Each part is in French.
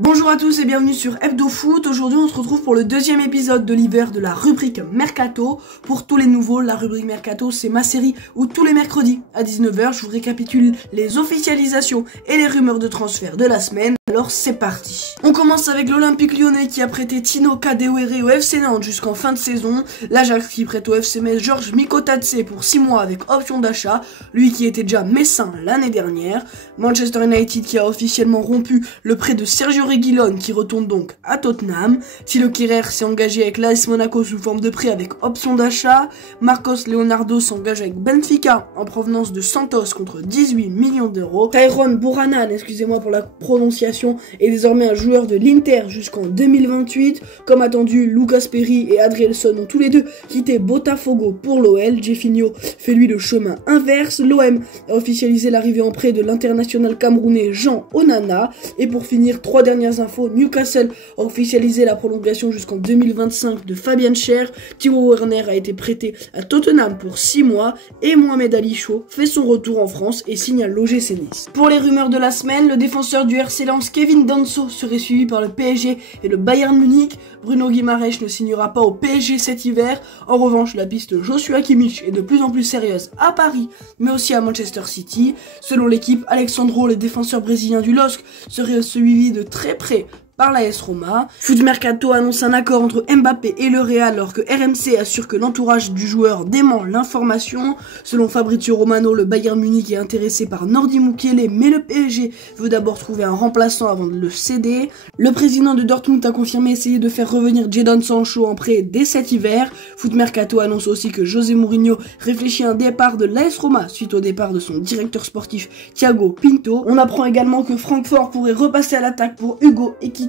Bonjour à tous et bienvenue sur Hebdo Foot. Aujourd'hui on se retrouve pour le deuxième épisode de l'hiver de la rubrique Mercato. Pour tous les nouveaux, la rubrique Mercato c'est ma série où tous les mercredis à 19h je vous récapitule les officialisations et les rumeurs de transfert de la semaine. Alors c'est parti. On commence avec l'Olympique Lyonnais qui a prêté Tino Kadewere au FC Nantes jusqu'en fin de saison. L'Ajax qui prête au FC Metz Georges Mikotadze pour 6 mois avec option d'achat, lui qui était déjà messin l'année dernière. Manchester United qui a officiellement rompu le prêt de Sergio Reguilón qui retourne donc à Tottenham. Thilo Kehrer s'est engagé avec l'AS Monaco sous forme de prêt avec option d'achat. Marcos Leonardo s'engage avec Benfica en provenance de Santos contre 18 millions d'euros. Tyrone Bouranan, excusez-moi pour la prononciation, est désormais un joueur de l'Inter jusqu'en 2028. Comme attendu, Lucas Perry et Adrielson ont tous les deux quitté Botafogo pour l'OL. Jefinho fait lui le chemin inverse. L'OM a officialisé l'arrivée en prêt de l'international camerounais Jean Onana. Et pour finir, 3 dernières infos, Newcastle a officialisé la prolongation jusqu'en 2025 de Fabian Schär. Timo Werner a été prêté à Tottenham pour 6 mois et Mohamed Ali Chou fait son retour en France et signe à l'OGC Nice. Pour les rumeurs de la semaine, le défenseur du RC Lens Kevin Danso serait suivi par le PSG et le Bayern Munich. Bruno Guimaraes ne signera pas au PSG cet hiver. En revanche, la piste Joshua Kimmich est de plus en plus sérieuse à Paris, mais aussi à Manchester City. Selon l'équipe, Alexandro, le défenseur brésilien du LOSC, serait suivi de très près par l'AS Roma. Foot Mercato annonce un accord entre Mbappé et le Real alors que RMC assure que l'entourage du joueur dément l'information. Selon Fabrizio Romano, le Bayern Munich est intéressé par Nordi Mukiele, mais le PSG veut d'abord trouver un remplaçant avant de le céder. Le président de Dortmund a confirmé essayer de faire revenir Jadon Sancho en prêt dès cet hiver. Foot Mercato annonce aussi que José Mourinho réfléchit à un départ de l'AS Roma suite au départ de son directeur sportif Thiago Pinto. On apprend également que Francfort pourrait repasser à l'attaque pour Hugo Ekitike.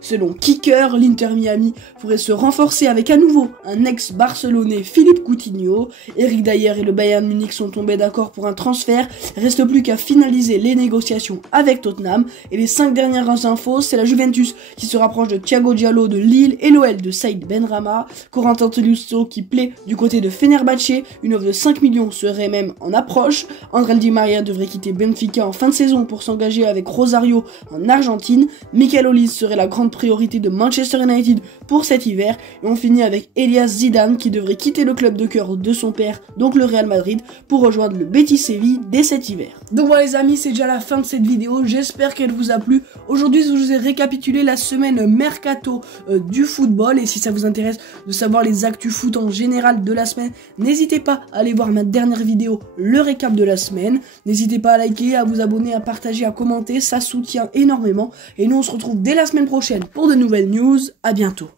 Selon Kicker, l'Inter Miami pourrait se renforcer avec à nouveau un ex-barcelonais Philippe Coutinho. Eric Dier et le Bayern Munich sont tombés d'accord pour un transfert. Reste plus qu'à finaliser les négociations avec Tottenham. Et les 5 dernières infos, c'est la Juventus qui se rapproche de Thiago Diallo de Lille et l'OL de Saïd Benrahma. Corentin Tolisso qui plaît du côté de Fenerbahçe. Une offre de 5 millions serait même en approche. André Di Maria devrait quitter Benfica en fin de saison pour s'engager avec Rosario en Argentine. Michael Olise serait la grande priorité de Manchester United pour cet hiver. Et on finit avec Elias Zidane qui devrait quitter le club de cœur de son père, donc le Real Madrid, pour rejoindre le Betis Séville dès cet hiver. Donc voilà les amis, c'est déjà la fin de cette vidéo, j'espère qu'elle vous a plu. Aujourd'hui je vous ai récapitulé la semaine Mercato du football, et si ça vous intéresse de savoir les actus foot en général de la semaine, n'hésitez pas à aller voir ma dernière vidéo, le récap de la semaine. N'hésitez pas à liker, à vous abonner, à partager, à commenter, ça soutient énormément. Et nous on se retrouve dès la semaine prochaine pour de nouvelles news. À bientôt.